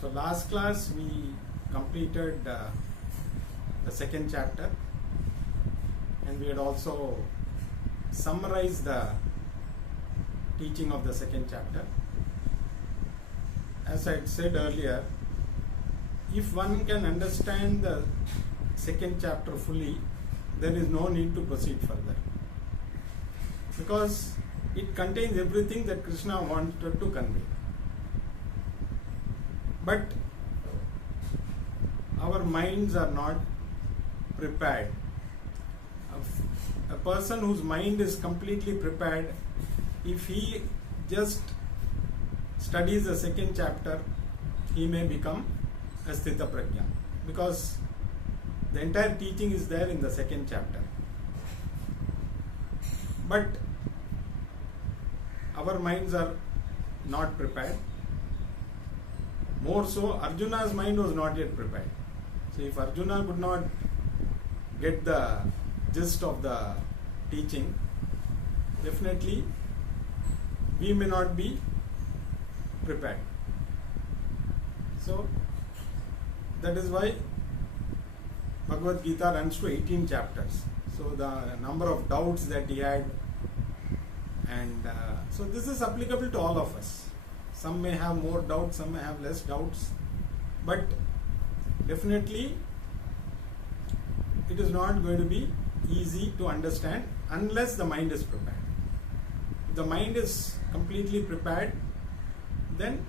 So last class we completed the second chapter, and we had also summarized the teaching of the second chapter. As I had said earlier, if one can understand the second chapter fully, there is no need to proceed further, because it contains everything that Krishna wanted to convey. But our minds are not prepared. A person whose mind is completely prepared, if he just studies the second chapter, he may become a Sthita Prajna, because the entire teaching is there in the second chapter. But our minds are not prepared. More so, Arjuna's mind was not yet prepared. So if Arjuna could not get the gist of the teaching, definitely we may not be prepared. So that is why Bhagavad Gita runs to 18 chapters. So the number of doubts that he had, and so this is applicable to all of us. Some may have more doubts, some may have less doubts, but definitely it is not going to be easy to understand unless the mind is prepared. If the mind is completely prepared, then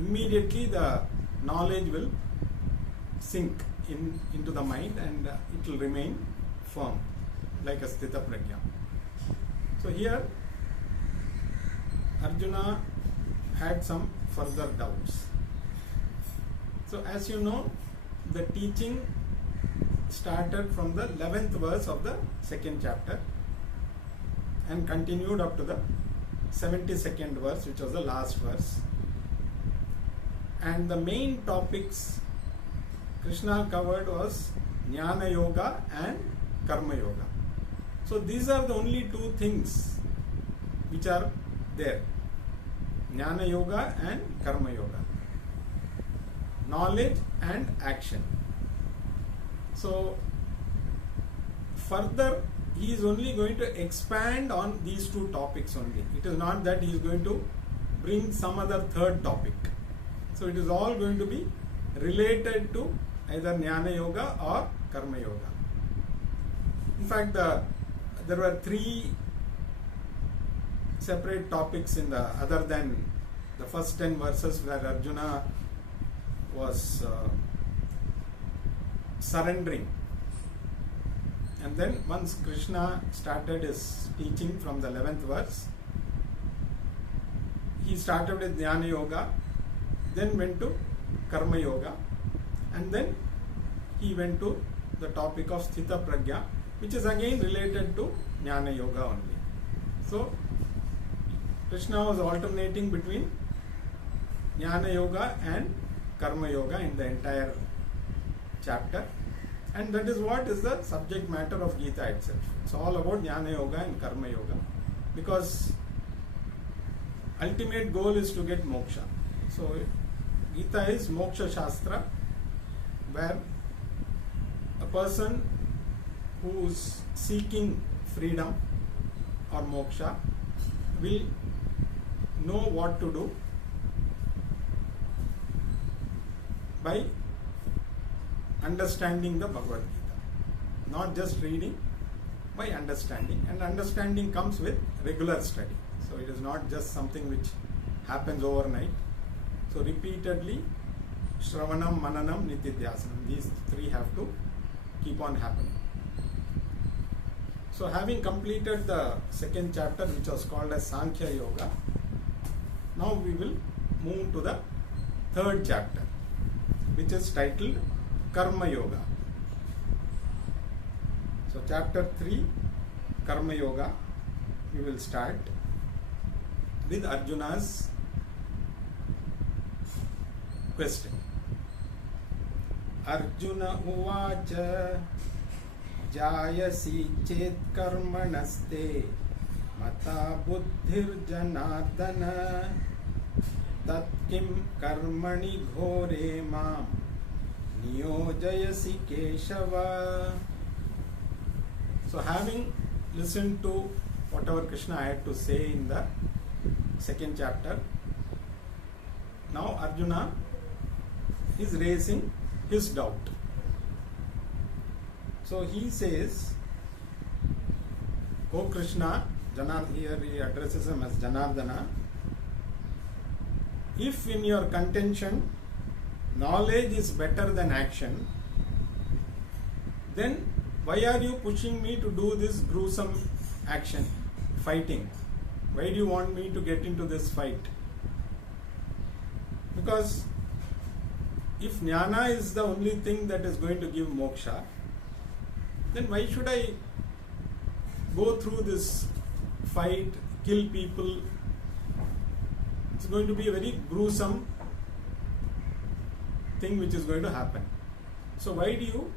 immediately the knowledge will sink into the mind, and it will remain firm like a Sthita Prajna. So here Arjuna had some further doubts. So as you know, the teaching started from the 11th verse of the second chapter and continued up to the 72nd verse, which was the last verse. And the main topics Krishna covered was Jnana Yoga and Karma Yoga. So these are the only two things which are there: Jnana Yoga and Karma Yoga, knowledge and action. So further he is only going to expand on these two topics only. It is not that he is going to bring some other third topic. So it is all going to be related to either Jnana Yoga or Karma Yoga. In fact, there were three separate topics in the other than the first 10 verses where Arjuna was surrendering. And then once Krishna started his teaching from the 11th verse, he started with Jnana Yoga, then went to Karma Yoga, and then he went to the topic of Sthita Prajna, which is again related to Jnana Yoga only. So Krishna was alternating between Jnana Yoga and Karma Yoga in the entire chapter, and that is what is the subject matter of Gita itself. It's all about Jnana Yoga and Karma Yoga, because ultimate goal is to get moksha. So Gita is moksha shastra, where a person who is seeking freedom or moksha will know what to do by understanding the Bhagavad Gita. Not just reading, by understanding. And understanding comes with regular study. So it is not just something which happens overnight. So repeatedly, Shravanam, Mananam, Nitidhyasanam, these three have to keep on happening. So having completed the second chapter, which was called as Sankhya Yoga, now we will move to the third chapter, which is titled Karma Yoga. So chapter 3, Karma Yoga, we will start with Arjuna's question. Arjuna uvacha jayasi chet karmanaste mata buddhir janardana tat kim karmani ghore mam niyojayasi Keshava. So having listened to whatever Krishna had to say in the second chapter, now Arjuna is raising his doubt. So he says, O Krishna, here he addresses him as Janardana, if in your contention knowledge is better than action, then why are you pushing me to do this gruesome action, fighting? Why do you want me to get into this fight? Because if jnana is the only thing that is going to give moksha, then why should I go through this fight, kill people? It's going to be a very gruesome thing which is going to happen. So why do you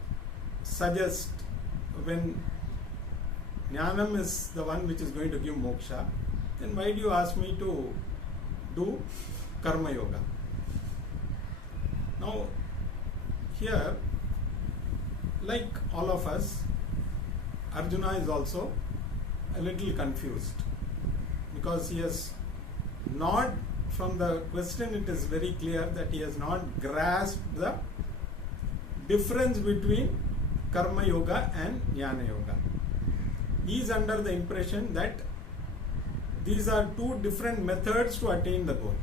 suggest, when jnanam is the one which is going to give moksha, then why do you ask me to do karma yoga? Now here, like all of us, Arjuna is also a little confused, because he has not, from the question it is very clear that he has not grasped the difference between karma yoga and jnana yoga. He is under the impression that these are two different methods to attain the goal.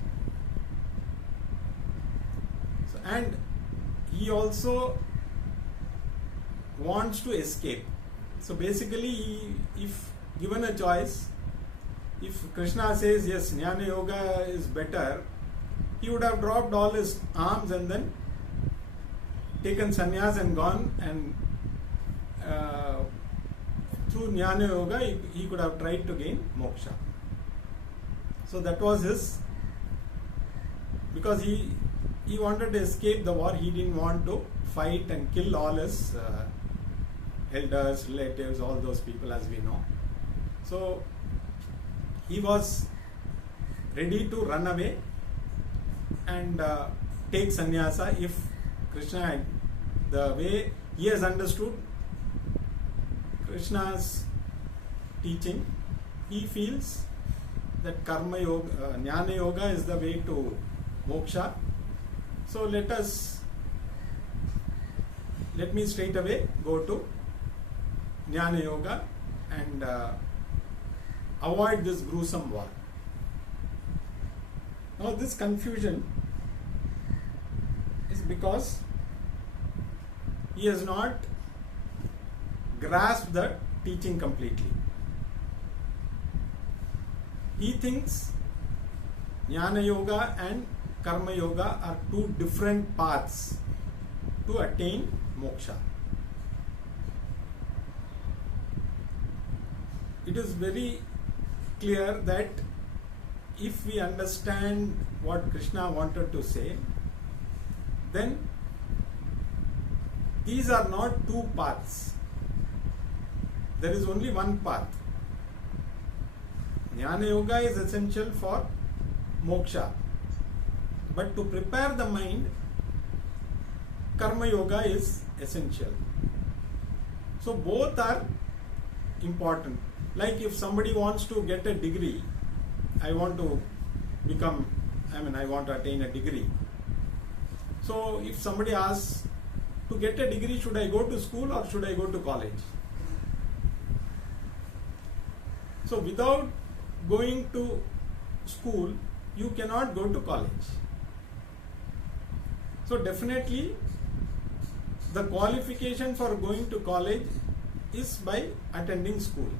So, and he also wants to escape. So basically, if given a choice, if Krishna says yes, jnana yoga is better, he would have dropped all his arms and then taken sannyas and gone, and through jnana yoga he could have tried to gain moksha. So that was his, because he wanted to escape the war. He didn't want to fight and kill all his elders, relatives, all those people, as we know. So he was ready to run away and take sannyasa if Krishna had, the way he has understood Krishna's teaching, he feels that karma yoga, jnana yoga is the way to moksha. So let me straight away go to jnana yoga and avoid this gruesome war. Now this confusion is because he has not grasped the teaching completely. He thinks jnana yoga and karma yoga are two different paths to attain moksha. It is very clear that if we understand what Krishna wanted to say, then these are not two paths. There is only one path. Jnana yoga is essential for moksha, but to prepare the mind, karma yoga is essential. So both are important. Like if somebody wants to get a degree, I want to attain a degree. So if somebody asks, to get a degree, should I go to school or should I go to college? So without going to school, you cannot go to college. So definitely the qualification for going to college is by attending school.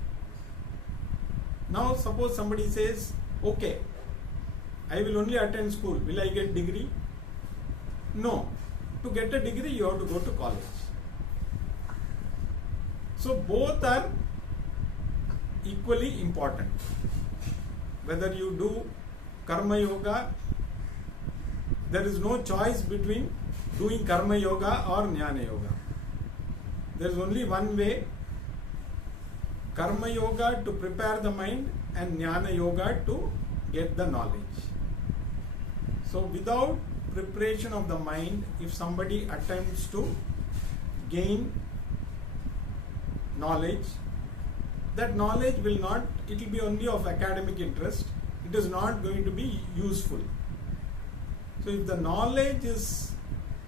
Now suppose somebody says, okay, I will only attend school, will I get degree? No. To get a degree you have to go to college. So both are equally important. Whether you do karma yoga, there is no choice between doing karma yoga or jnana yoga. There is only one way: karma yoga to prepare the mind and jnana yoga to get the knowledge. So without preparation of the mind, if somebody attempts to gain knowledge, that knowledge will not, it will be only of academic interest, it is not going to be useful. So if the knowledge is,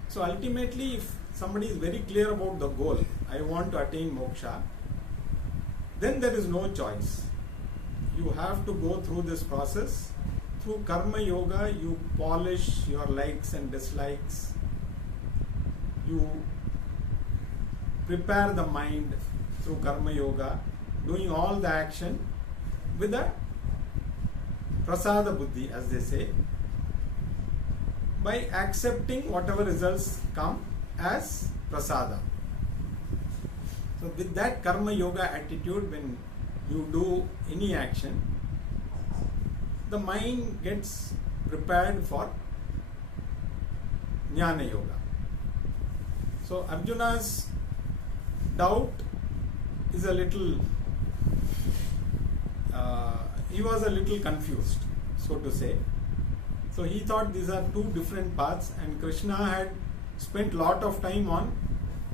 so ultimately if somebody is very clear about the goal, I want to attain moksha, then there is no choice. You have to go through this process. Through karma yoga, you polish your likes and dislikes. You prepare the mind through karma yoga, doing all the action with a prasada buddhi, as they say, by accepting whatever results come as prasada. So with that karma yoga attitude, when you do any action, the mind gets prepared for jnana yoga. So Arjuna's doubt is a little, he was a little confused, so to say. So he thought these are two different paths, and Krishna had spent lot of time on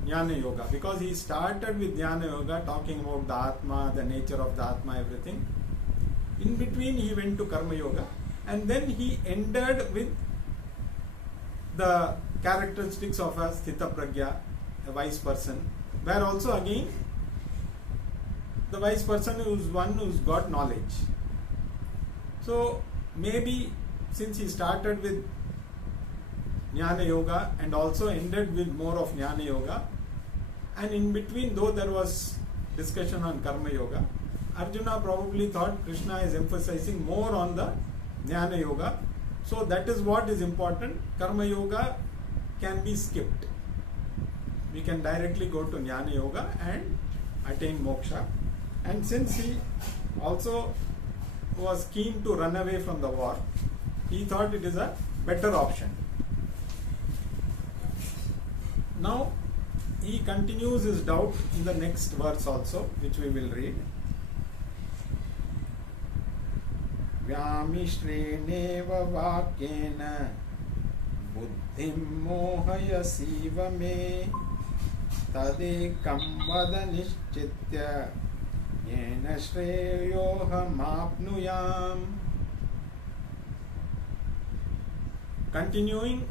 jnana yoga, because he started with jnana yoga talking about the Atma, the nature of the Atma, everything. In between he went to karma yoga, and then he ended with the characteristics of a sthita pragya, a wise person, where also again the wise person is one who's got knowledge. So maybe since he started with jnana yoga and also ended with more of jnana yoga, and in between though there was discussion on karma yoga, Arjuna probably thought Krishna is emphasizing more on the jnana yoga, so that is what is important. Karma yoga can be skipped. We can directly go to jnana yoga and attain moksha. And since he also was keen to run away from the war, he thought it is a better option. Now he continues his doubt in the next verse also, which we will read. Vyamishreneva vakyena buddhim mohayasiva me tadekam vada nishchitya yena shreyoham apnuyam. Continuing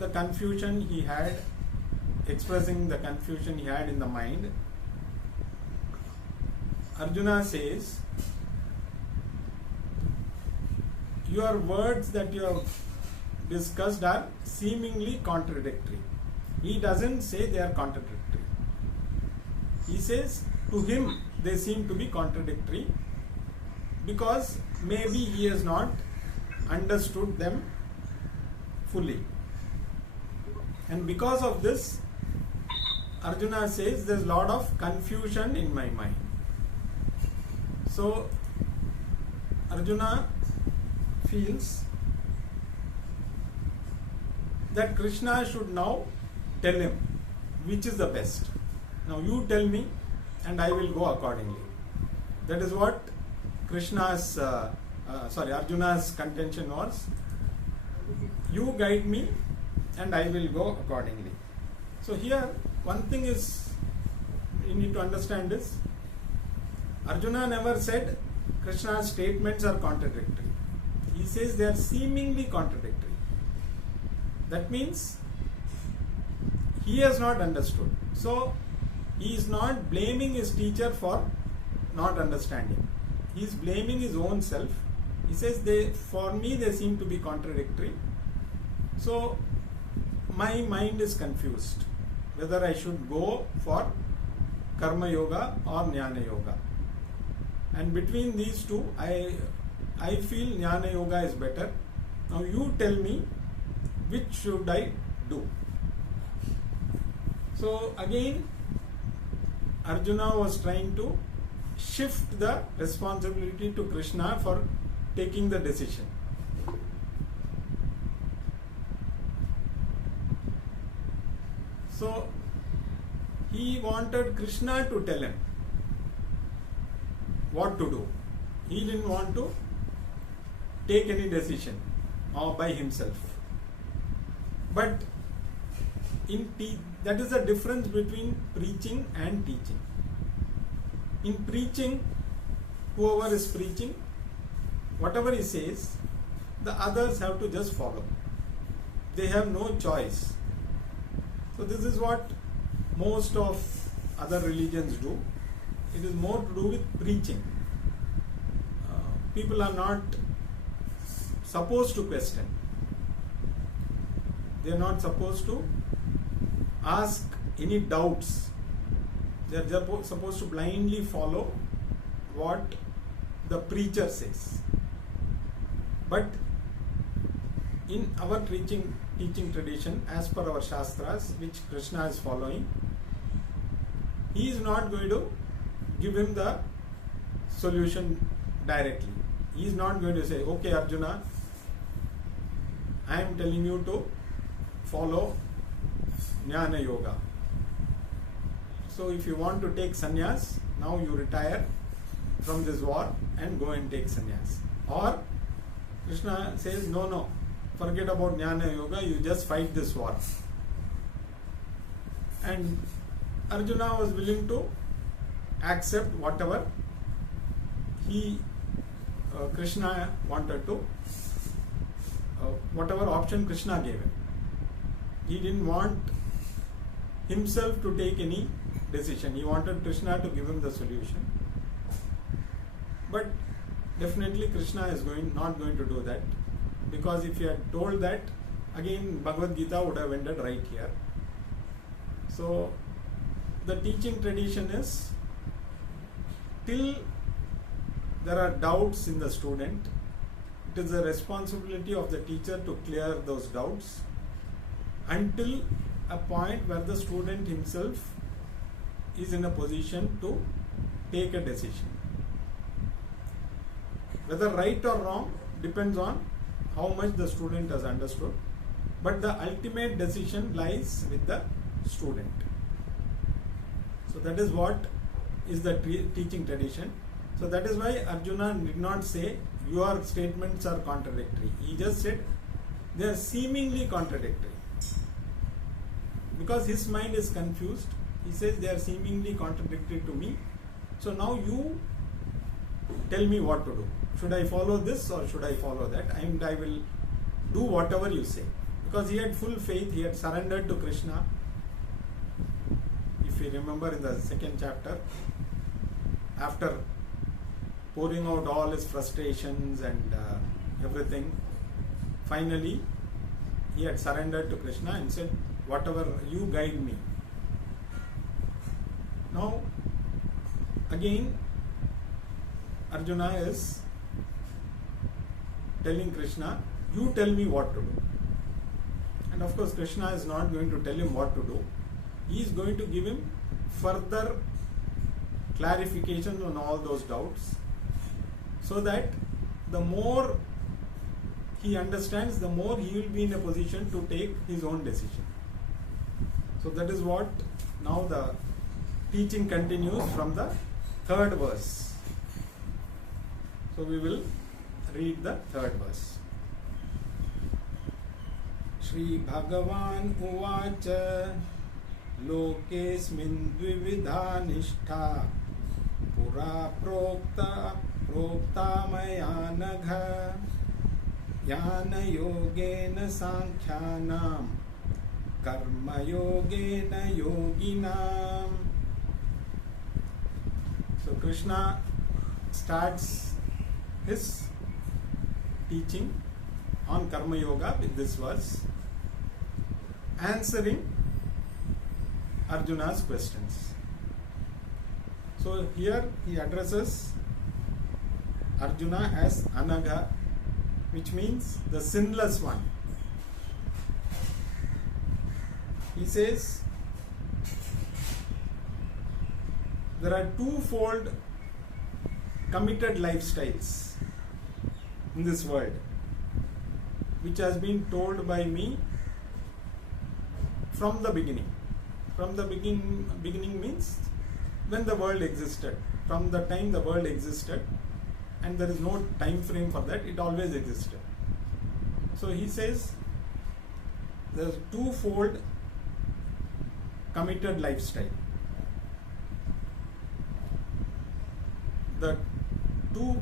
the confusion he had, expressing the confusion he had in the mind, Arjuna says, your words that you have discussed are seemingly contradictory. He doesn't say they are contradictory. He says to him they seem to be contradictory because maybe he has not understood them fully. And because of this, Arjuna says there is a lot of confusion in my mind. So Arjuna feels that Krishna should now tell him which is the best. Now you tell me and I will go accordingly. That is what Arjuna's contention was. You guide me and I will go accordingly. So here one thing is you need to understand is, Arjuna never said Krishna's statements are contradictory. He says they are seemingly contradictory. That means he has not understood. So he is not blaming his teacher for not understanding. He is blaming his own self. He says for me they seem to be contradictory. So my mind is confused whether I should go for karma yoga or jnana yoga. And between these two, I feel jnana yoga is better. Now you tell me which should I do. So again, Arjuna was trying to shift the responsibility to Krishna for taking the decision. So he wanted Krishna to tell him what to do. He didn't want to take any decision. or by himself. But that is the difference between preaching and teaching. In preaching, whoever is preaching, whatever he says, the others have to just follow. They have no choice. So this is what most of other religions do. It is more to do with preaching. People are not supposed to question. They are not supposed to ask any doubts. They are just supposed to blindly follow what the preacher says. But in our teaching tradition, as per our Shastras, which Krishna is following, he is not going to give him the solution directly. He is not going to say, okay Arjuna, I am telling you to follow Jnana Yoga. So if you want to take sannyas, now you retire from this war and go and take sannyas. Or Krishna says, no, forget about Jnana Yoga, you just fight this war. And Arjuna was willing to accept whatever Krishna wanted to, whatever option Krishna gave him. He didn't want himself to take any decision. He wanted Krishna to give him the solution. But definitely Krishna is not going to do that, because if he had told that, again Bhagavad Gita would have ended right here. So the teaching tradition is, till there are doubts in the student, it is the responsibility of the teacher to clear those doubts until a point where the student himself is in a position to take a decision. Whether right or wrong depends on how much the student has understood, but the ultimate decision lies with the student. So that is what is the teaching tradition. So that is why Arjuna did not say your statements are contradictory. He just said they are seemingly contradictory. Because his mind is confused, he says they are seemingly contradictory to me. So now you tell me what to do. Should I follow this or should I follow that? And I will do whatever you say. Because he had full faith, he had surrendered to Krishna. If you remember in the second chapter, after pouring out all his frustrations and everything, finally he had surrendered to Krishna and said, whatever you guide me. Now again Arjuna is telling Krishna, you tell me what to do. And of course Krishna is not going to tell him what to do. He is going to give him further clarification on all those doubts, so that the more he understands, the more he will be in a position to take his own decision. So that is what now the teaching continues from the third verse. So we will read the third verse. Shri Bhagavan Uvacha Lokesmin Dvividha Nishtha Pura Prokta Maya Nagha Jnana Yogena Sankhyanam Karma Yogena Yoginam. So Krishna starts his teaching on Karma Yoga with this verse, answering Arjuna's questions. So here he addresses Arjuna as Anagha, which means the sinless one. He says there are twofold committed lifestyles in this world, which has been told by me from the beginning. From the beginning means when the world existed. From the time the world existed, and there is no time frame for that, it always existed. So he says there's twofold committed lifestyle. The two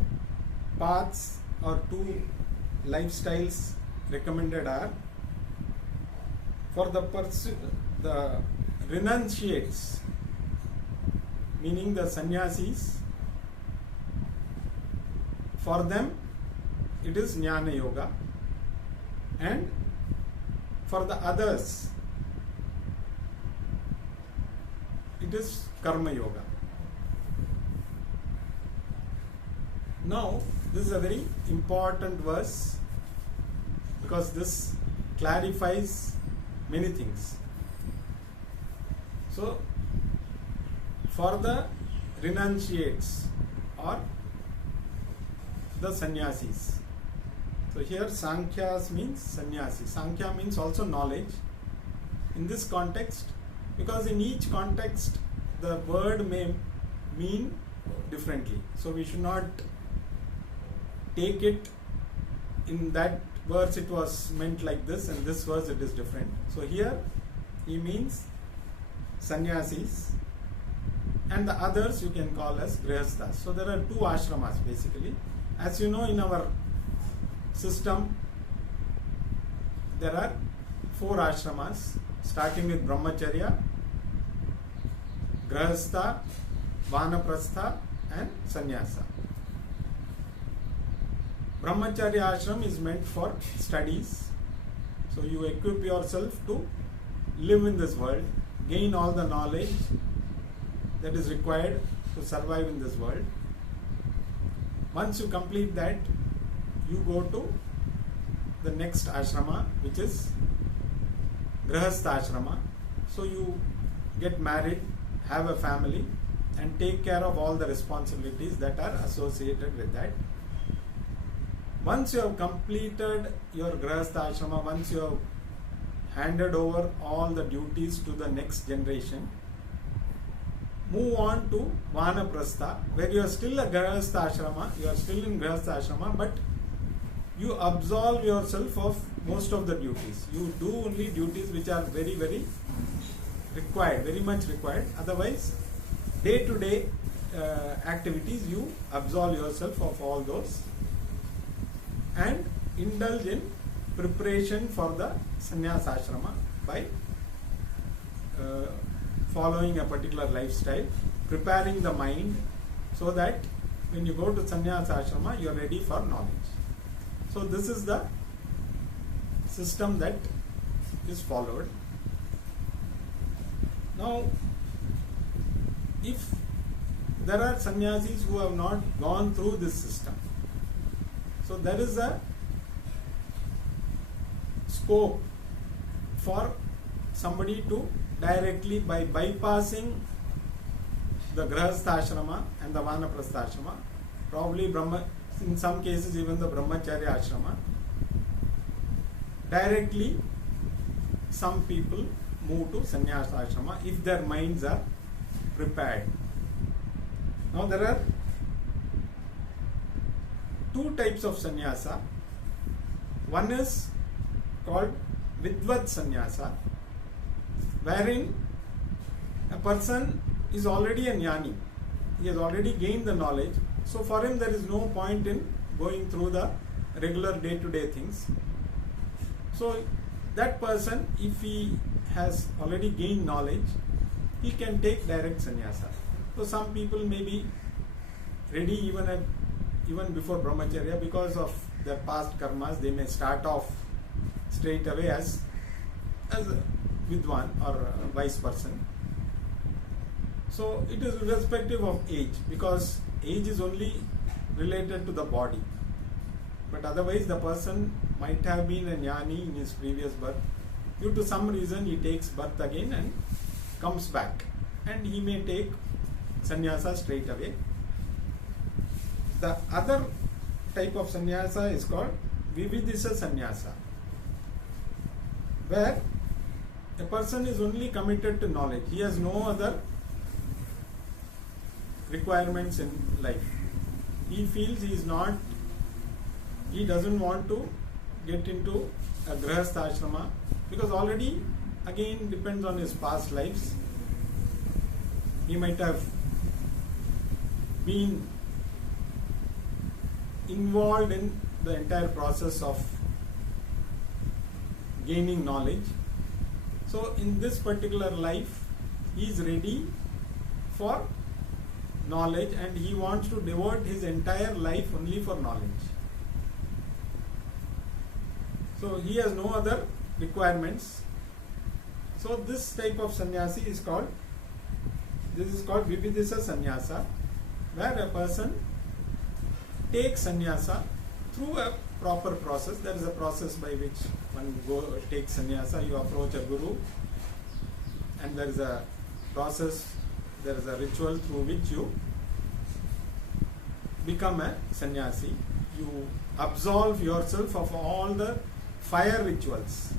paths or two lifestyles recommended are for the renunciates, meaning the sannyasis. For them it is Jnana Yoga, and for the others it is Karma Yoga. Now this is a very important verse because this clarifies many things. So for the renunciates or the sannyasis. So here Sankhya's means sannyasi. Sankhya means also knowledge. In this context, because in each context the word may mean differently. So we should not take it in that verse it was meant like this, and this verse it is different. So here he means sannyasis, and the others you can call as grihasthas. So there are two ashramas basically. As you know, in our system there are 4 ashramas, starting with brahmacharya, grihastha, vanaprastha and sannyasa. Brahmacharya ashram is meant for studies, so you equip yourself to live in this world, gain all the knowledge that is required to survive in this world. Once you complete that, you go to the next ashrama, which is grihastha ashrama. So you get married, have a family and take care of all the responsibilities that are associated with that. Once you have completed your grihastha ashrama, once you have handed over all the duties to the next generation, move on to vanaprastha, where you are still a grihastha ashrama, you are still in grihastha ashrama, but you absolve yourself of most of the duties. You do only duties which are very, very required, very much required. Otherwise, day-to-day activities, you absolve yourself of all those and indulge in preparation for the sannyasa ashrama by following a particular lifestyle, preparing the mind so that when you go to sannyasa ashrama, you are ready for knowledge. So this is the system that is followed. Now, if there are sannyasis who have not gone through this system, so there is a scope for somebody to directly, by bypassing the grihastha ashrama and the vanaprastha ashrama, probably in some cases even the brahmacharya ashrama, directly some people move to sannyasa ashrama if their minds are prepared. Now there are 2 types of sannyasa. One is called vidvat sannyasa, wherein a person is already a jnani, he has already gained the knowledge, so for him there is no point in going through the regular day-to-day things. So that person, if he has already gained knowledge, he can take direct sannyasa. So some people may be ready even before brahmacharya, because of their past karmas, they may start off straight away as a vidwan or a wise person. So it is irrespective of age, because age is only related to the body, but otherwise the person might have been a jnani in his previous birth. Due to some reason he takes birth again and comes back, and he may take sannyasa straight away. The other type of sannyasa is called vividisa sannyasa, where a person is only committed to knowledge. He has no other requirements in life. He feels he doesn't want to get into a grahastha ashrama, because already again depends on his past lives. He might have been involved in the entire process of gaining knowledge. So in this particular life, he is ready for knowledge and he wants to devote his entire life only for knowledge. So he has no other requirements. So this type of sannyasi is called, this is called Vividisa sannyasa, where a person takes sannyasa through a proper process. There is a process by which one takes sannyasa. You approach a guru, and there is a process, there is a ritual through which you become a sannyasi. You absolve yourself of all the fire rituals,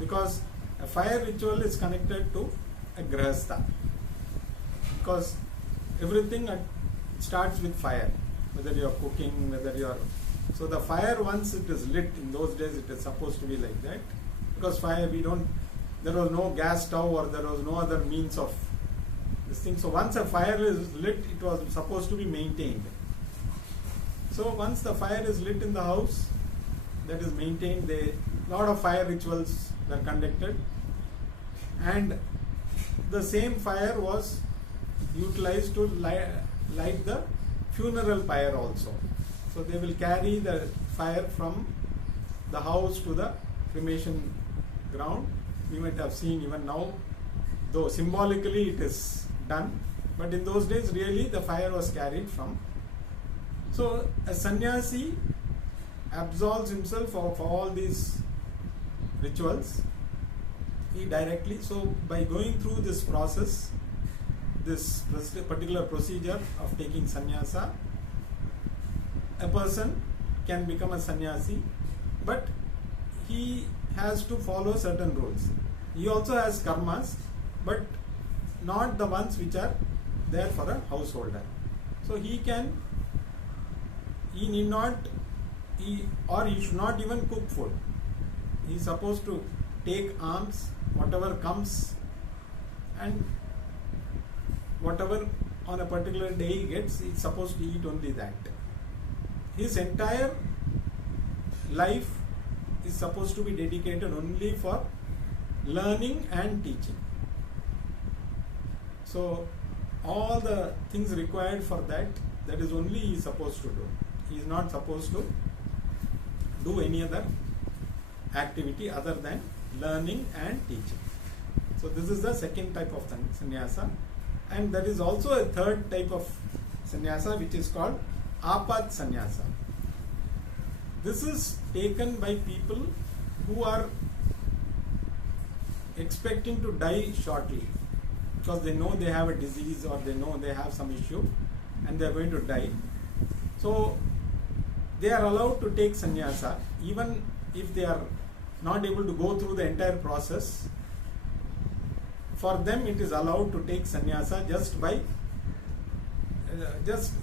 because a fire ritual is connected to a grahastha, because everything starts with fire, whether you are cooking, whether you are, so the fire, once it is lit, in those days it is supposed to be like that, because fire, there was no gas stove or there was no other means of this thing. So once a fire is lit, it was supposed to be maintained. So once the fire is lit in the house, that is maintained, a lot of fire rituals were conducted, and the same fire was utilized to light the funeral pyre also. So they will carry the fire from the house to the cremation ground. We might have seen even now, though symbolically it is done, but in those days really the fire was carried from. So a sannyasi absolves himself of all these rituals. He directly, so by going through this process, this particular procedure of taking sannyasa, a person can become a sannyasi, but he has to follow certain rules. He also has karmas, but not the ones which are there for a householder. So he need not, he should not even cook food. He is supposed to take alms, whatever comes, and whatever on a particular day he gets, he is supposed to eat only that. His entire life is supposed to be dedicated only for learning and teaching. So all the things required for that is only he is supposed to do. He is not supposed to do any other activity other than learning and teaching. So this is the second type of sannyasa, and there is also a third type of sannyasa which is called apat sannyasa. This is taken by people who are expecting to die shortly, because they know they have a disease or they know they have some issue and they are going to die. So they are allowed to take sannyasa even if they are not able to go through the entire process. For them it is allowed to take sannyasa just by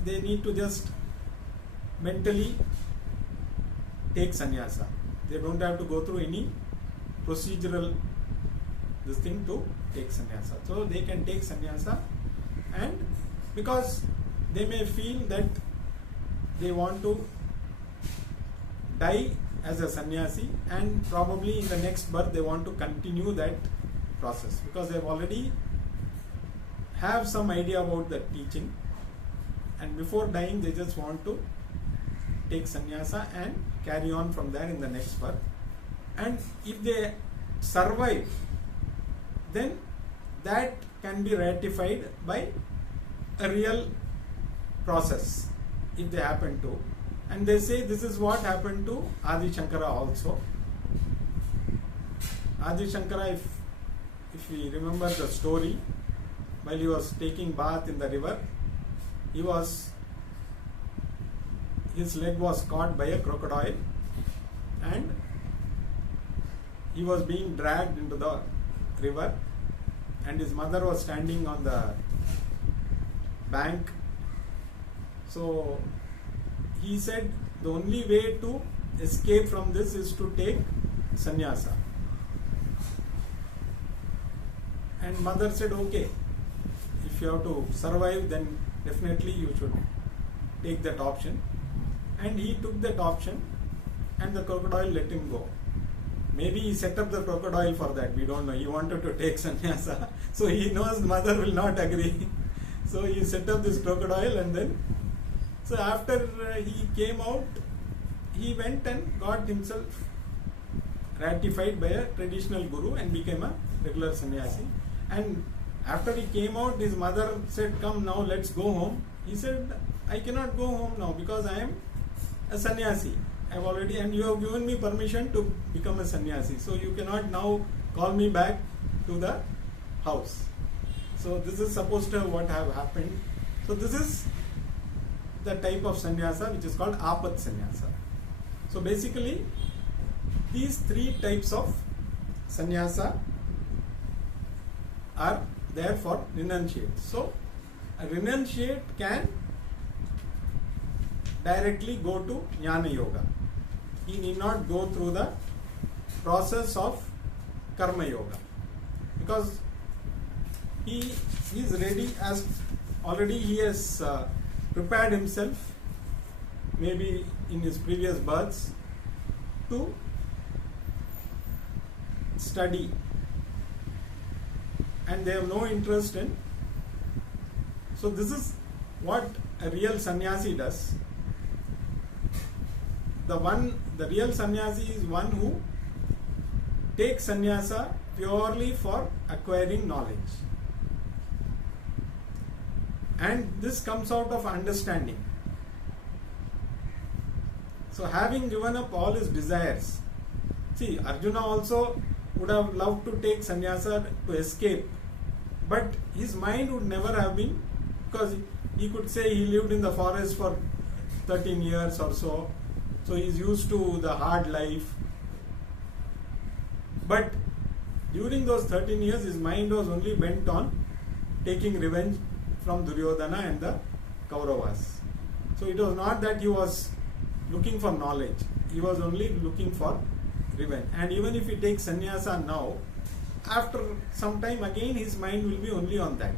they need to just mentally take sannyasa. They don't have to go through any procedural this thing to take sannyasa. So they can take sannyasa, and because they may feel that they want to die as a sannyasi, and probably in the next birth they want to continue that process, because they already have some idea about the teaching, and before dying they just want to take sannyasa and carry on from there in the next birth. And if they survive, then that can be ratified by a real process if they happen to. And they say this is what happened to Adi Shankara also. Adi Shankara, if we remember the story, while he was taking bath in the river, his leg was caught by a crocodile and he was being dragged into the river, and his mother was standing on the bank. So he said the only way to escape from this is to take sannyasa. And mother said, okay, if you have to survive, then definitely you should take that option. And he took that option, and the crocodile let him go. Maybe he set up the crocodile for that, we don't know. He wanted to take sannyasa, so he knows mother will not agree. So he set up this crocodile, and then, so after he came out, he went and got himself ratified by a traditional guru and became a regular sannyasi. And after he came out, his mother said, come now, let's go home. He said, I cannot go home now because I am a sannyasi. I have already, and you have given me permission to become a sannyasi. So you cannot now call me back to the house. So this is supposed to what have happened. So this is the type of sannyasa which is called apat sannyasa. So basically, these three types of sannyasa are there for renunciate. So a renunciate can directly go to jnana yoga. He need not go through the process of karma yoga, because he is ready, as already he has prepared himself, maybe in his previous births, to study, and they have no interest in. So this is what a real sannyasi does. The real sannyasi is one who takes sannyasa purely for acquiring knowledge, and this comes out of understanding. So having given up all his desires, see, Arjuna also would have loved to take sannyasa to escape, but his mind would never have been, because he could say he lived in the forest for 13 years or so, so he is used to the hard life. But during those 13 years, his mind was only bent on taking revenge from Duryodhana and the Kauravas. So it was not that he was looking for knowledge, he was only looking for revenge. And even if he takes sannyasa now, after some time again his mind will be only on that.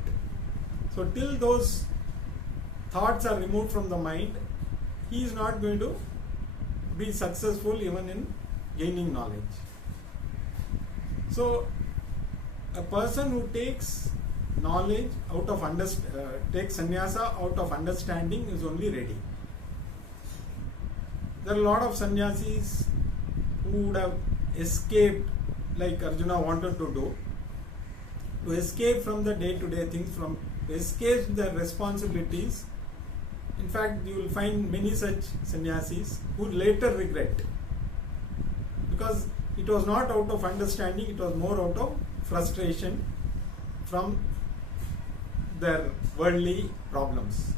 So till those thoughts are removed from the mind, he is not going to be successful even in gaining knowledge. So a person who takes knowledge out of takes sannyasa out of understanding is only ready. There are a lot of sannyasis who would have escaped, like Arjuna wanted to do, to escape from the day-to-day things, to escape the responsibilities. In fact, you will find many such sannyasis who later regret, because it was not out of understanding, it was more out of frustration from their worldly problems.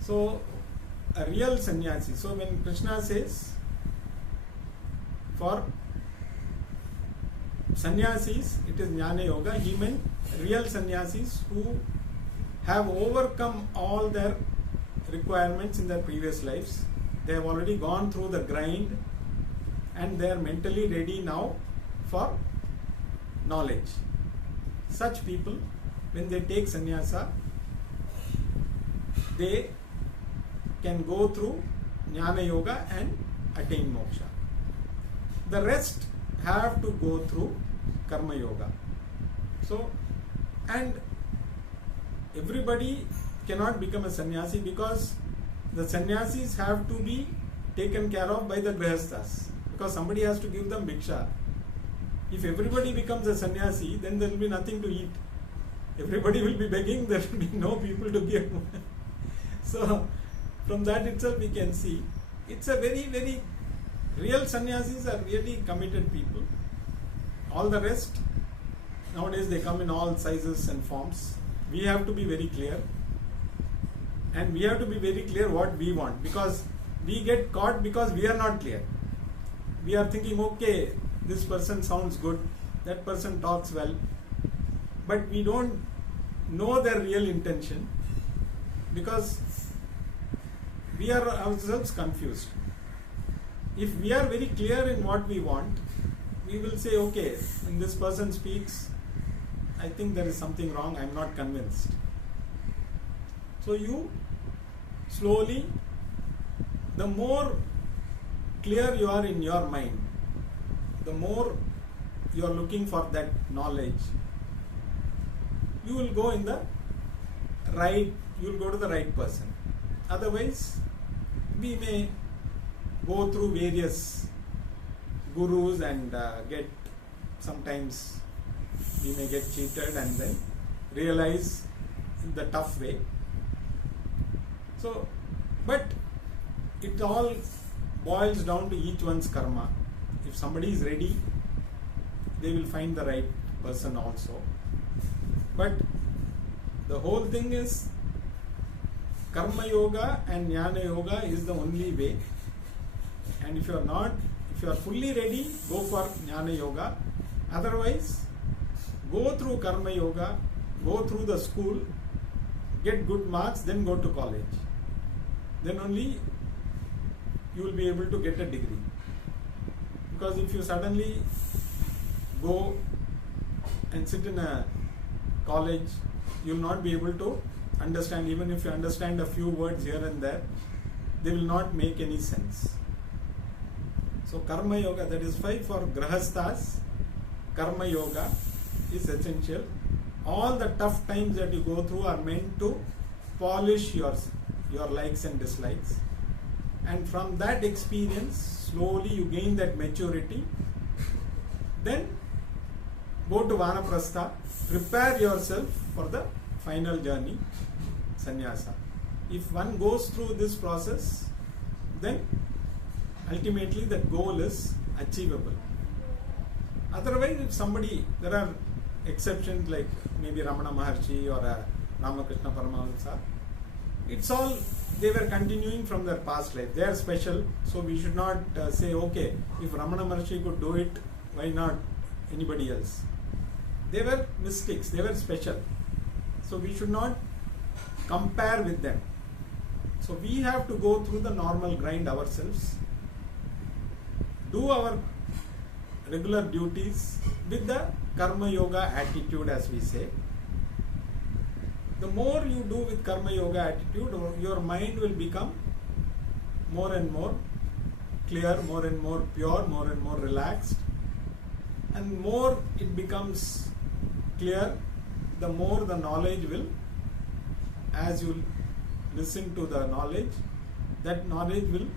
So a real sannyasi, so when Krishna says for sannyasis it is jnana yoga, he meant real sannyasis who have overcome all their requirements in their previous lives. They have already gone through the grind and they are mentally ready now for knowledge. Such people, when they take sannyasa, they can go through jnana yoga and attain moksha. The rest have to go through karma yoga. So, and everybody cannot become a sannyasi, because the sannyasis have to be taken care of by the grihasthas, because somebody has to give them bhiksha. If everybody becomes a sannyasi, then there will be nothing to eat. Everybody will be begging, there will be no people to give. So from that itself we can see it's a very, very real sannyasis are really committed people. All the rest, nowadays they come in all sizes and forms. We have to be very clear, and we have to be very clear what we want, because we get caught because we are not clear. We are thinking, okay, this person sounds good, that person talks well, but we don't know their real intention, because we are ourselves confused. If we are very clear in what we want, we will say, okay, when this person speaks, I think there is something wrong, I am not convinced. So you slowly, the more clear you are in your mind, the more you are looking for that knowledge, you will go in the right, you will go to the right person. Otherwise, we may go through various gurus and get, sometimes we may get cheated and then realize in the tough way. So, but it all boils down to each one's karma. If somebody is ready, they will find the right person also. But the whole thing is, karma yoga and jnana yoga is the only way. And if you are fully ready, go for jnana yoga. Otherwise, go through karma yoga, go through the school, get good marks, then go to college. Then only you will be able to get a degree. Because if you suddenly go and sit in a college, you will not be able to understand. Even if you understand a few words here and there, they will not make any sense. So karma yoga, that is why for grahasthas, karma yoga is essential. All the tough times that you go through are meant to polish your likes and dislikes. And from that experience, slowly you gain that maturity. Then go to Vanaprastha, prepare yourself for the final journey, sannyasa. If one goes through this process, then ultimately that goal is achievable. Otherwise, if somebody, there are exceptions like maybe Ramana Maharshi or Ramakrishna Paramahansa, it's all, they were continuing from their past life. They are special, so we should not say, okay, if Ramana Maharshi could do it, why not anybody else? They were mystics, they were special. So we should not compare with them. So we have to go through the normal grind ourselves, do our regular duties with the karma yoga attitude, as we say. The more you do with karma yoga attitude, your mind will become more and more clear, more and more pure, more and more relaxed. And more it becomes clear, the more the knowledge will, as you listen to the knowledge, that knowledge will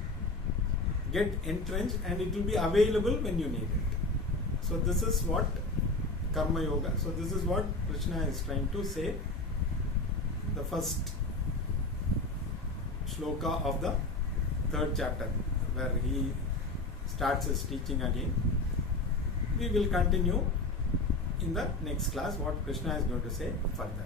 get entrenched and it will be available when you need it. So this is what karma yoga, so this is what Krishna is trying to say. The first shloka of the third chapter, where he starts his teaching again. We will continue in the next class what Krishna is going to say further.